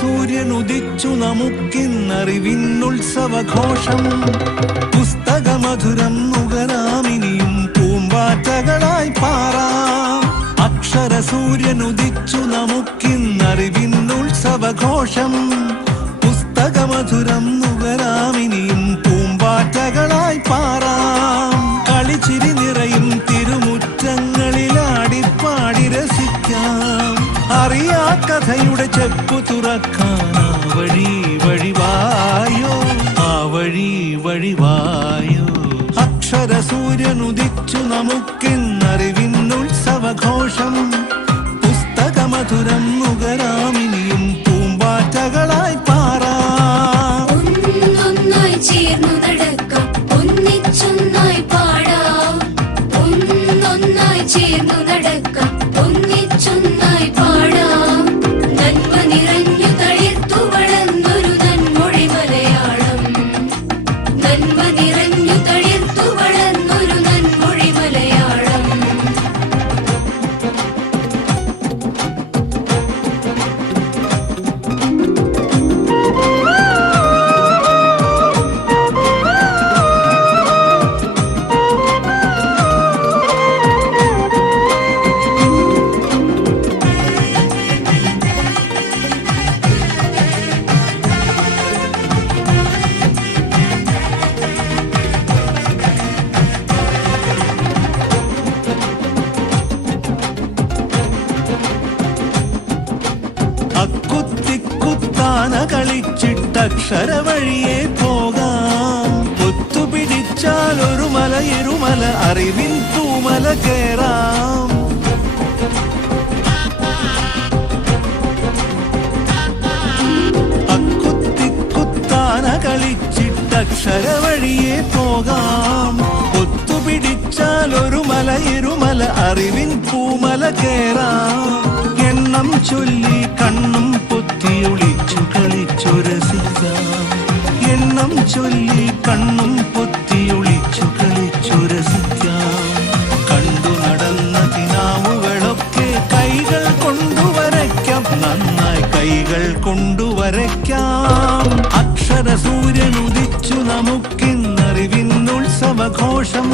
സൂര്യനുദിച്ചു നമുക്കിന്നറിവിന്നുത്സവഘോഷം. പുസ്തകമധുരം നുകരാമിനിയും പൂമ്പാറ്റകളായി പാറാം. അക്ഷര സൂര്യനുദിച്ചു നമുക്കിന്നറിവിന്നുത്സവഘോഷം. പുസ്തകമധുരം നുകരാമിനിയും പൂമ്പാറ്റകളായി പാറാം. കളിച്ചിരി നിറയും തിരുമുറ്റങ്ങളിലാടിപ്പാടി രസിക്കാം. അറിയാ കഥയുടെ ചെപ്പു തുറക്കാൻ ആ വഴി വഴിവായോ, ആ വഴി വഴിവായോ. അക്ഷര സൂര്യനുദിച്ചു നമുക്കിന്നറിവിന്നുത്സവഘോഷം. പുസ്തകമധുരം നുകരാമിനിയും പൂമ്പാറ്റകളായി പാറാം. ഒന്നൊന്നായി ചേർന്നു നടക്കാം, ഒന്നിച്ചൊന്നായി പാടാം. ഒന്നൊന്നായി ചേർന്നു നടക്കാം, ഒന്നിച്ചൊന്നായി പാടാം. നന്മ നിറഞ്ഞു തളിർത്തു വളർന്നൊരു നന്മൊഴി മലയാളം. നന്മ നിറഞ്ഞു തളിർത്തു വളർന്നൊരു നന്മൊഴി മലയാളം. അക്കുത്തിക്കുത്താന കളിച്ചിട്ടക്ഷര വഴിയെ പോകാം. ഒത്തുപിടിച്ചാൽ ഒരു മല ഇരുമല അറിവിൻ പൂമല കേറാം. അക്കുത്തിക്കുത്താന കളിച്ചിട്ടക്ഷര വഴിയെ പോകാം. ഒത്തുപിടിച്ചാൽ ഒരു മല ഇരുമല അറിവിൻ പൂമല കേറാം. എണ്ണം ചൊല്ലി കണ്ണും പൊത്തിയൊളിച്ചു കളിച്ചു രസിക്കാം. എണ്ണം ചൊല്ലി കണ്ണും പൊത്തിയൊളിച്ചു കളിച്ചു രസിക്കാം. കണ്ടു നടന്ന കിനാവുകളൊക്കെ കൈകൾ കൊണ്ടുവരയ്ക്കാം. നന്നായി കൈകൾ കൊണ്ടുവരയ്ക്കാം. അക്ഷര സൂര്യനുദിച്ചു നമുക്കിന്നറിവിന്നുത്സവഘോഷം.